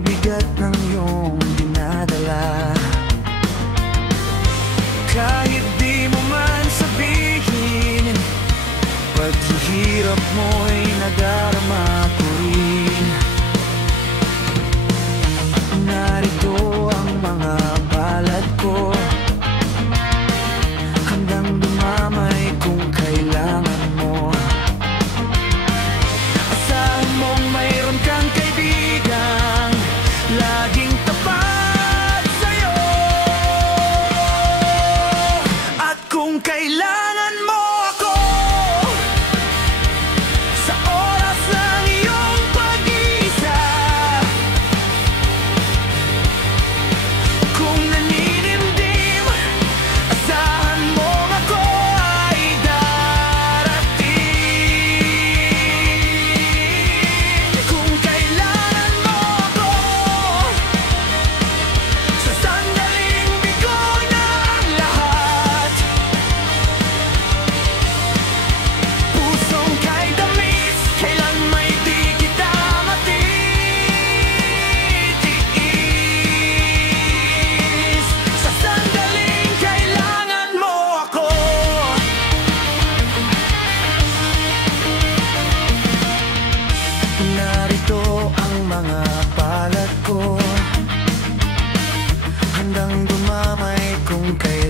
bigat ng iyong dinadala. Kahit di mo man sabihin, paghihirap mo'y nadarama ko rin. Narito ang mga palad ko, handang dumamay kung kailangan mo. Asahan mong mayroon kang kaibigang laging tapat sa'yo. At kung kailangan mo ako sa oras ng iyong pag-iisa, kung naninindim, asahan mong ako ay darating. Kung kailangan mo ako sa sandaling bigo na ang lahat, pusong kay damis, kailan may di kita matitiis. Sa sandaling kailangan mo ako, narito ang mga palad ko, handang dumamay kung kailangan